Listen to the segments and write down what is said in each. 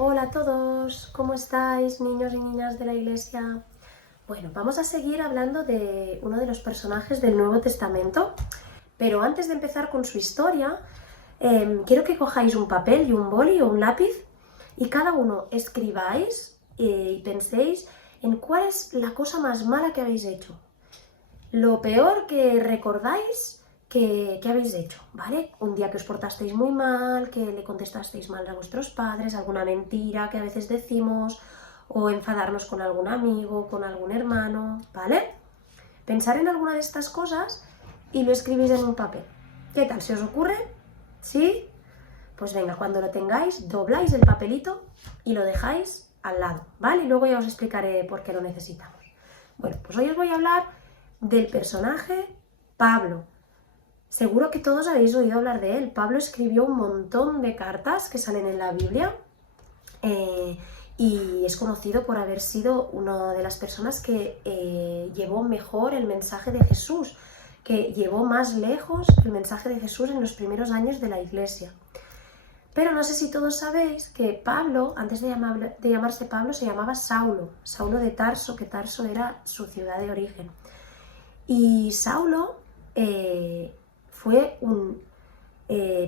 Hola a todos, ¿cómo estáis, niños y niñas de la iglesia? Bueno, vamos a seguir hablando de uno de los personajes del Nuevo Testamento, pero antes de empezar con su historia, quiero que cojáis un papel y un boli o un lápiz y cada uno escribáis y penséis en cuál es la cosa más mala que habéis hecho. Lo peor que recordáis que habéis hecho, ¿vale? Un día que os portasteis muy mal, que le contestasteis mal a vuestros padres, alguna mentira que a veces decimos, o enfadarnos con algún amigo, con algún hermano, ¿vale? Pensar en alguna de estas cosas y lo escribís en un papel. ¿Qué tal? ¿Se os ocurre? ¿Sí? Pues venga, cuando lo tengáis, dobláis el papelito y lo dejáis al lado, ¿vale? Y luego ya os explicaré por qué lo necesitamos. Bueno, pues hoy os voy a hablar del personaje Pablo. Seguro que todos habéis oído hablar de él. Pablo escribió un montón de cartas que salen en la Biblia y es conocido por haber sido una de las personas que llevó mejor el mensaje de Jesús, que llevó más lejos el mensaje de Jesús en los primeros años de la Iglesia. Pero no sé si todos sabéis que Pablo, antes de llamarse Pablo, se llamaba Saulo, Saulo de Tarso, que Tarso era su ciudad de origen. Y Saulo fue un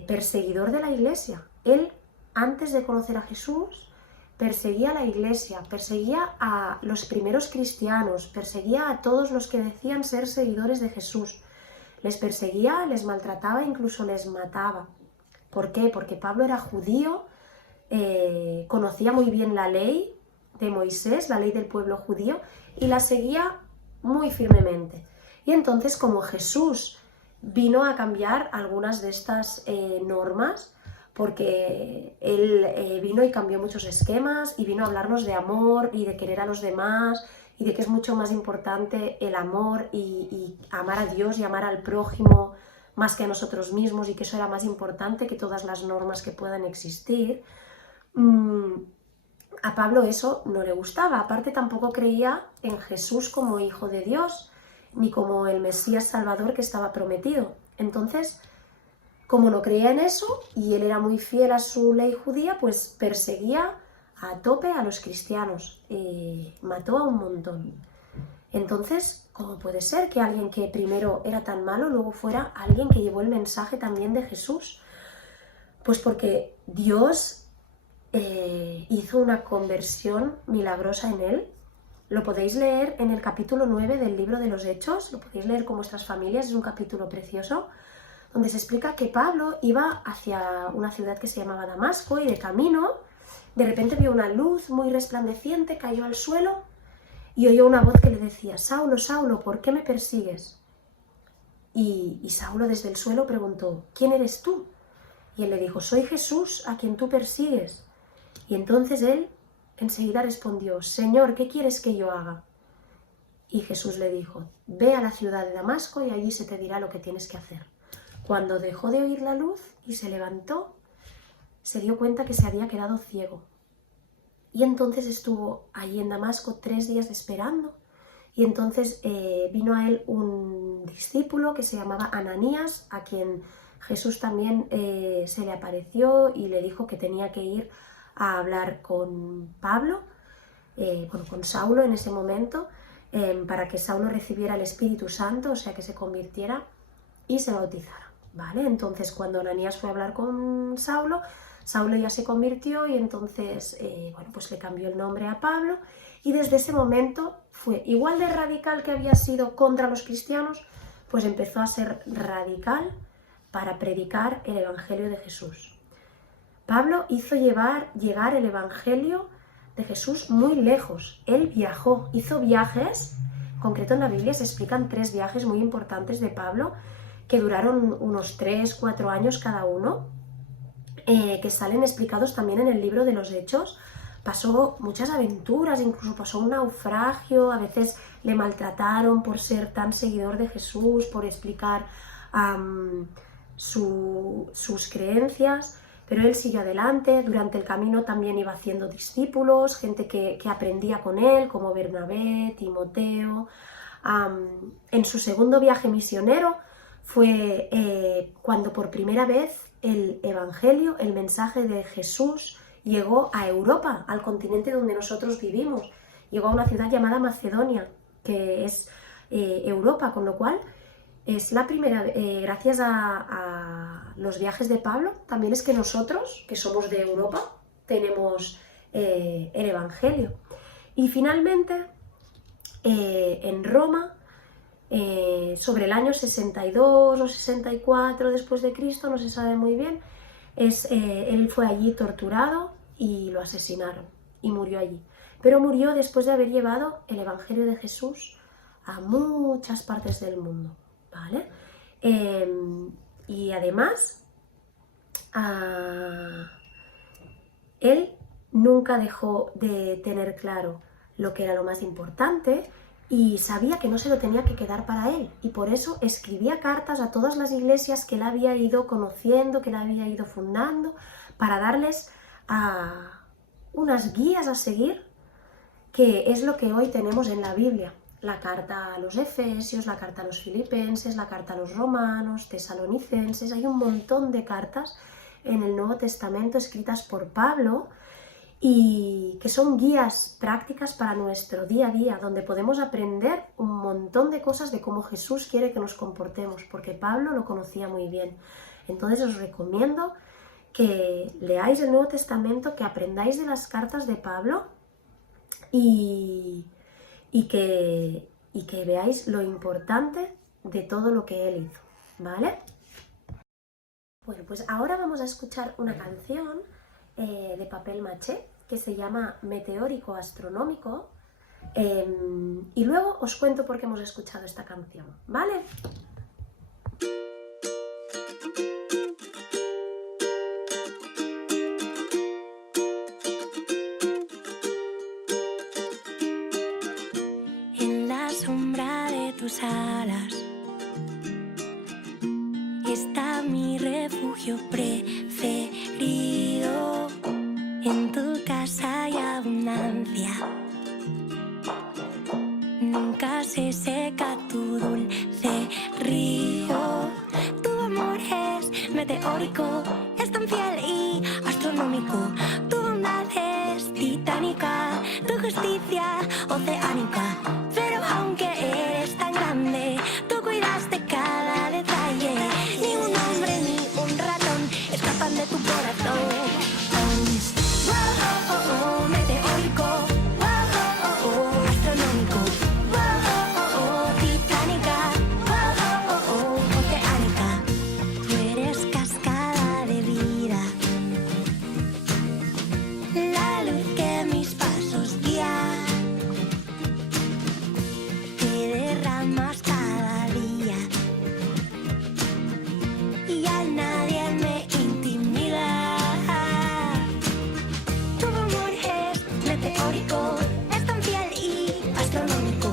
perseguidor de la iglesia. Él, antes de conocer a Jesús, perseguía a la iglesia, perseguía a los primeros cristianos, perseguía a todos los que decían ser seguidores de Jesús. Les perseguía, les maltrataba, incluso les mataba. ¿Por qué? Porque Pablo era judío, conocía muy bien la ley de Moisés, la ley del pueblo judío, y la seguía muy firmemente. Y entonces, como Jesús vino a cambiar algunas de estas normas, porque él vino y cambió muchos esquemas y vino a hablarnos de amor y de querer a los demás y de que es mucho más importante el amor y amar a Dios y amar al prójimo más que a nosotros mismos y que eso era más importante que todas las normas que puedan existir. A Pablo eso no le gustaba, aparte tampoco creía en Jesús como hijo de Dios, ni como el Mesías Salvador que estaba prometido. Entonces, como no creía en eso, y él era muy fiel a su ley judía, pues perseguía a tope a los cristianos, mató a un montón. Entonces, ¿cómo puede ser que alguien que primero era tan malo, luego fuera alguien que llevó el mensaje también de Jesús? Pues porque Dios hizo una conversión milagrosa en él. Lo podéis leer en el capítulo 9 del libro de los Hechos, lo podéis leer con vuestras familias, es un capítulo precioso, donde se explica que Pablo iba hacia una ciudad que se llamaba Damasco y de camino, de repente vio una luz muy resplandeciente, cayó al suelo y oyó una voz que le decía: Saulo, Saulo, ¿por qué me persigues? Y Saulo desde el suelo preguntó: ¿quién eres tú? Y él le dijo: soy Jesús, a quien tú persigues. Y entonces él enseguida respondió: Señor, ¿qué quieres que yo haga? Y Jesús le dijo: ve a la ciudad de Damasco y allí se te dirá lo que tienes que hacer. Cuando dejó de oír la luz y se levantó, se dio cuenta que se había quedado ciego. Y entonces estuvo allí en Damasco 3 días esperando. Y entonces vino a él un discípulo que se llamaba Ananías, a quien Jesús también se le apareció y le dijo que tenía que ir a hablar con Pablo, con Saulo en ese momento, para que Saulo recibiera el Espíritu Santo, o sea, que se convirtiera y se bautizara, ¿vale? Entonces, cuando Ananías fue a hablar con Saulo, Saulo ya se convirtió y entonces, pues le cambió el nombre a Pablo y desde ese momento fue igual de radical que había sido contra los cristianos, pues empezó a ser radical para predicar el Evangelio de Jesús. Pablo hizo llegar el Evangelio de Jesús muy lejos. Él viajó, hizo viajes, en concreto en la Biblia se explican 3 viajes muy importantes de Pablo que duraron unos 3-4 años cada uno, que salen explicados también en el libro de los Hechos. Pasó muchas aventuras, incluso pasó un naufragio, a veces le maltrataron por ser tan seguidor de Jesús, por explicar sus creencias, pero él siguió adelante. Durante el camino también iba haciendo discípulos, gente que aprendía con él, como Bernabé, Timoteo. En su segundo viaje misionero fue cuando por primera vez el Evangelio, el mensaje de Jesús llegó a Europa, al continente donde nosotros vivimos. Llegó a una ciudad llamada Macedonia, que es Europa, con lo cual es la primera, gracias a los viajes de Pablo, también es que nosotros, que somos de Europa, tenemos el Evangelio. Y finalmente, en Roma, sobre el año 62 o 64 después de Cristo, no se sabe muy bien, él fue allí torturado y lo asesinaron y murió allí. Pero murió después de haber llevado el Evangelio de Jesús a muchas partes del mundo, ¿vale? Y además, él nunca dejó de tener claro lo que era lo más importante y sabía que no se lo tenía que quedar para él, y por eso escribía cartas a todas las iglesias que él había ido conociendo, que él había ido fundando, para darles unas guías a seguir, que es lo que hoy tenemos en la Biblia. La carta a los Efesios, la carta a los Filipenses, la carta a los Romanos, Tesalonicenses. Hay un montón de cartas en el Nuevo Testamento escritas por Pablo y que son guías prácticas para nuestro día a día, donde podemos aprender un montón de cosas de cómo Jesús quiere que nos comportemos, porque Pablo lo conocía muy bien. Entonces os recomiendo que leáis el Nuevo Testamento, que aprendáis de las cartas de Pablo y que veáis lo importante de todo lo que él hizo, ¿vale? Bueno, pues ahora vamos a escuchar una canción de Papel Maché que se llama Meteórico Astronómico, y luego os cuento por qué hemos escuchado esta canción, ¿vale? En la sombra de tus alas está mi refugio preferido. En tu casa hay abundancia, nunca se seca tu dulce río. Tu amor es meteórico, es tan fiel y astronómico. Tu bondad es titánica, tu justicia oceánica. Pero aunque eres tan grande, tú cuidas de cada detalle. Ni un hombre ni un ratón escapan de tu corazón. Meteórico, astronómico, titánica, oceánica. Tú eres cascada de vida, la luz que mis pasos guía. Te derramas cada día y a nadie me intimida. Tu amor es meteórico, es tan fiel y astronómico.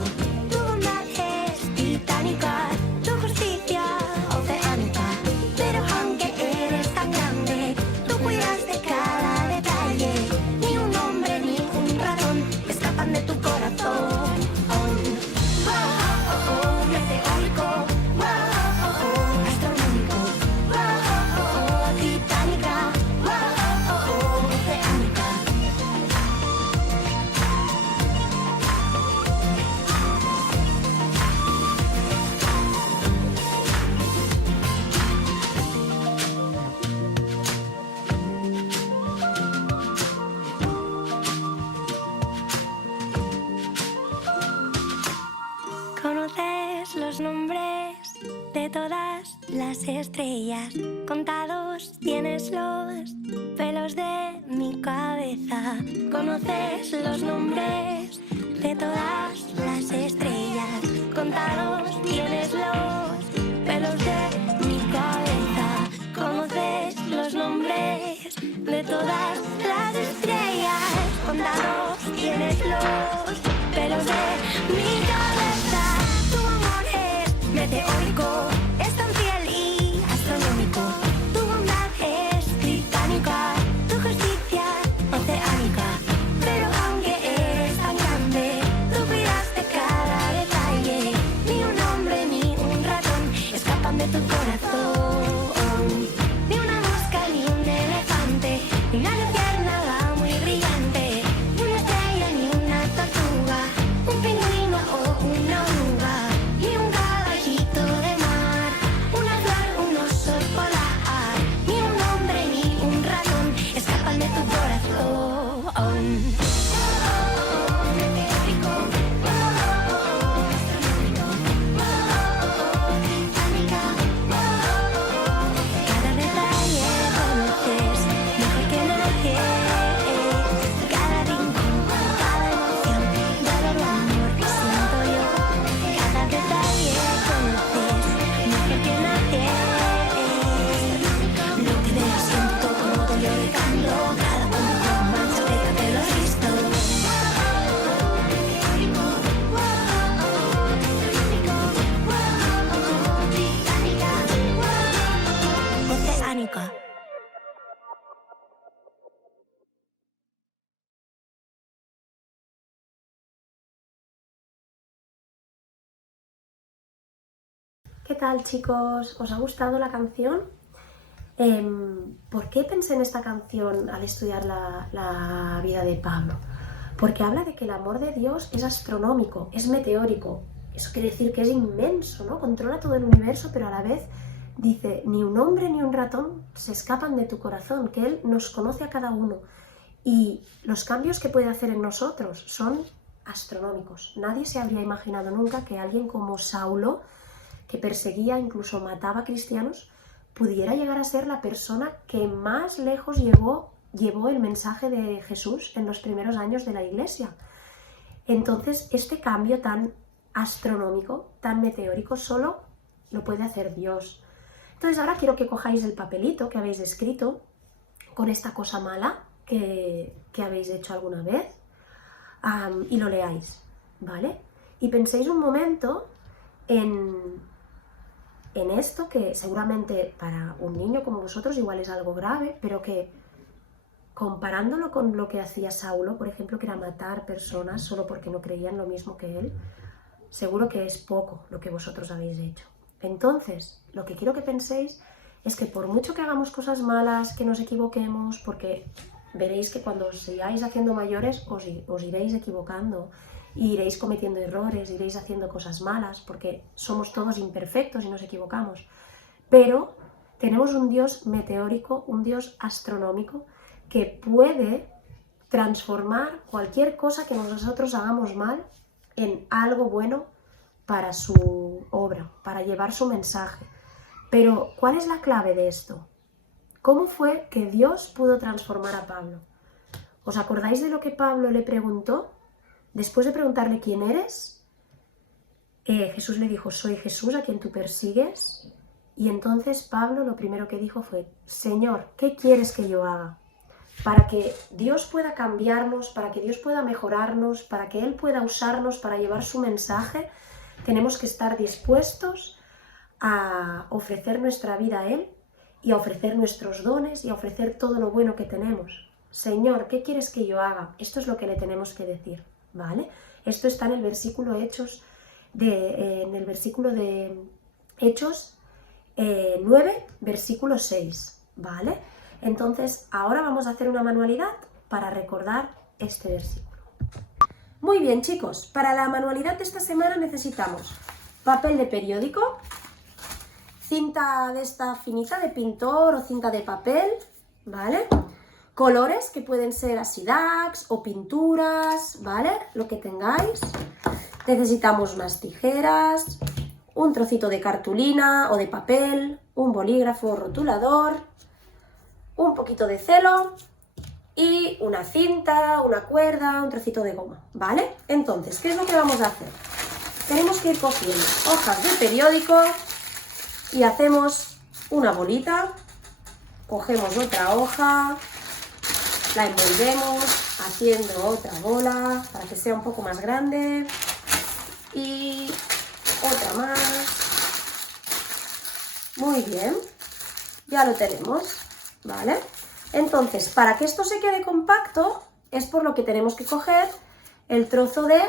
Tu bondad es titánica, tu justicia oceánica. Pero aunque eres tan grande, tú cuidas de cada detalle. Ni un hombre ni un ratón escapan de tu corazón. Meteórico, astronómico, titánica, oceánica. Conoces los nombres de todas las estrellas, contados tienes los pelos de mi cabeza. Conoces los nombres de todas las estrellas, contados tienes los pelos de mi cabeza. Conoces los nombres de todas las estrellas, contados tienes los pelos de mi cabeza. Tu amor es meteórico, es tan fiel y astronómico. Tu bondad es titánica, tu justicia oceánica. Pero aunque eres tan grande, tú cuidas de cada detalle. Ni un hombre ni un ratón escapan de tu corazón. nunca. ¿Qué tal, chicos? ¿Os ha gustado la canción? ¿Por qué pensé en esta canción al estudiar la vida de Pablo? Porque habla de que el amor de Dios es astronómico, es meteórico. Eso quiere decir que es inmenso, ¿no? Controla todo el universo, pero a la vez dice, ni un hombre ni un ratón se escapan de tu corazón, que Él nos conoce a cada uno. Y los cambios que puede hacer en nosotros son astronómicos. Nadie se habría imaginado nunca que alguien como Saulo, que perseguía, incluso mataba a cristianos, pudiera llegar a ser la persona que más lejos llevó el mensaje de Jesús en los primeros años de la Iglesia. Entonces, este cambio tan astronómico, tan meteórico, solo lo puede hacer Dios. Entonces, ahora quiero que cojáis el papelito que habéis escrito con esta cosa mala que habéis hecho alguna vez y lo leáis, ¿vale? Y penséis un momento en esto que seguramente para un niño como vosotros igual es algo grave, pero que comparándolo con lo que hacía Saulo, por ejemplo, que era matar personas solo porque no creían lo mismo que él, seguro que es poco lo que vosotros habéis hecho. Entonces, lo que quiero que penséis es que por mucho que hagamos cosas malas, que nos equivoquemos, porque veréis que cuando os sigáis haciendo mayores os iréis equivocando, y iréis cometiendo errores, iréis haciendo cosas malas, porque somos todos imperfectos y nos equivocamos. Pero tenemos un Dios meteórico, un Dios astronómico, que puede transformar cualquier cosa que nosotros hagamos mal en algo bueno para su obra, para llevar su mensaje. Pero, ¿cuál es la clave de esto? ¿Cómo fue que Dios pudo transformar a Pablo? ¿Os acordáis de lo que Pablo le preguntó? Después de preguntarle quién eres, Jesús le dijo, soy Jesús a quien tú persigues. Y entonces Pablo lo primero que dijo fue, Señor, ¿qué quieres que yo haga? Para que Dios pueda cambiarnos, para que Dios pueda mejorarnos, para que Él pueda usarnos para llevar su mensaje, tenemos que estar dispuestos a ofrecer nuestra vida a Él y a ofrecer nuestros dones y a ofrecer todo lo bueno que tenemos. Señor, ¿qué quieres que yo haga? Esto es lo que le tenemos que decir. ¿Vale? Esto está en el versículo de Hechos 9, versículo 6, ¿vale? Entonces, ahora vamos a hacer una manualidad para recordar este versículo. Muy bien, chicos, para la manualidad de esta semana necesitamos papel de periódico, cinta de esta finita de pintor o cinta de papel, ¿vale? Colores que pueden ser asidax o pinturas, ¿vale? Lo que tengáis. Necesitamos más tijeras, un trocito de cartulina o de papel, un bolígrafo o rotulador, un poquito de celo y una cinta, una cuerda, un trocito de goma, ¿vale? Entonces, ¿qué es lo que vamos a hacer? Tenemos que ir cogiendo hojas de periódico y hacemos una bolita, cogemos otra hoja, la envolvemos haciendo otra bola para que sea un poco más grande y otra más. Muy bien, ya lo tenemos, ¿vale? Entonces, para que esto se quede compacto es por lo que tenemos que coger el trozo de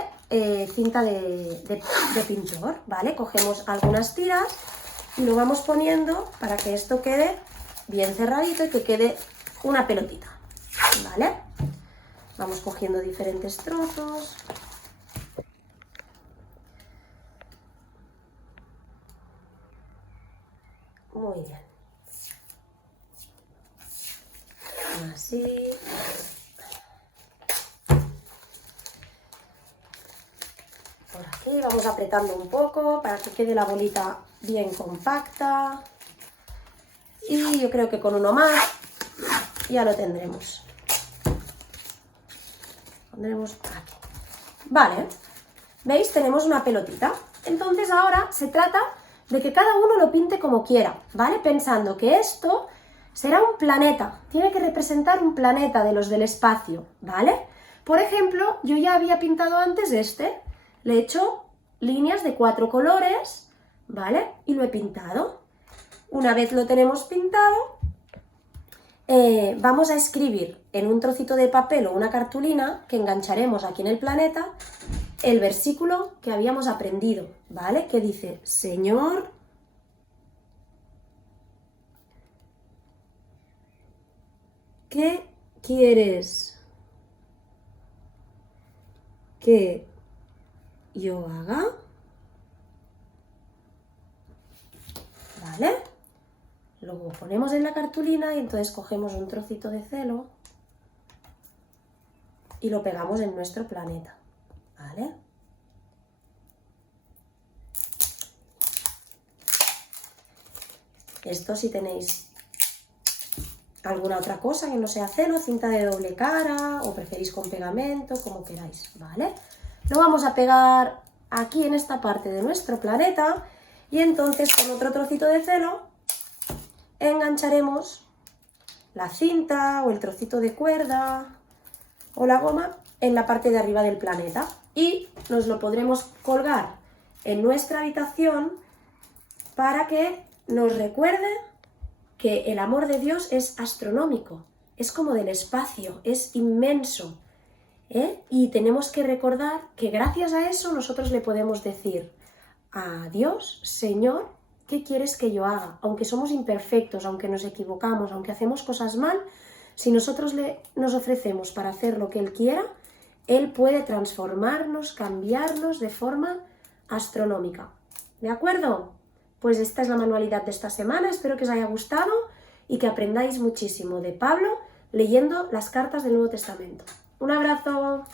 cinta de pintor, ¿vale? Cogemos algunas tiras y lo vamos poniendo para que esto quede bien cerradito y que quede una pelotita. ¿Vale? Vamos cogiendo diferentes trozos. Muy bien. Así. Por aquí vamos apretando un poco para que quede la bolita bien compacta. Y yo creo que con uno más ya lo tendremos. Pondremos aquí. Vale, ¿veis? Tenemos una pelotita. Entonces ahora se trata de que cada uno lo pinte como quiera, ¿vale? Pensando que esto será un planeta, tiene que representar un planeta de los del espacio, ¿vale? Por ejemplo, yo ya había pintado antes este, le he hecho líneas de 4 colores, ¿vale? Y lo he pintado. Una vez lo tenemos pintado, vamos a escribir en un trocito de papel o una cartulina que engancharemos aquí en el planeta el versículo que habíamos aprendido, ¿vale? Que dice, Señor, ¿qué quieres que yo haga? ¿Vale? Luego ponemos en la cartulina y entonces cogemos un trocito de celo y lo pegamos en nuestro planeta, ¿vale? Esto si tenéis alguna otra cosa que no sea celo, cinta de doble cara o preferís con pegamento, como queráis, ¿vale? Lo vamos a pegar aquí en esta parte de nuestro planeta y entonces con otro trocito de celo engancharemos la cinta o el trocito de cuerda o la goma en la parte de arriba del planeta y nos lo podremos colgar en nuestra habitación para que nos recuerde que el amor de Dios es astronómico, es como del espacio, es inmenso, ¿eh? Y tenemos que recordar que gracias a eso nosotros le podemos decir a Dios, Señor, ¿qué quieres que yo haga? Aunque somos imperfectos, aunque nos equivocamos, aunque hacemos cosas mal, si nosotros nos ofrecemos para hacer lo que Él quiera, Él puede transformarnos, cambiarnos de forma astronómica. ¿De acuerdo? Pues esta es la manualidad de esta semana, espero que os haya gustado y que aprendáis muchísimo de Pablo leyendo las cartas del Nuevo Testamento. ¡Un abrazo!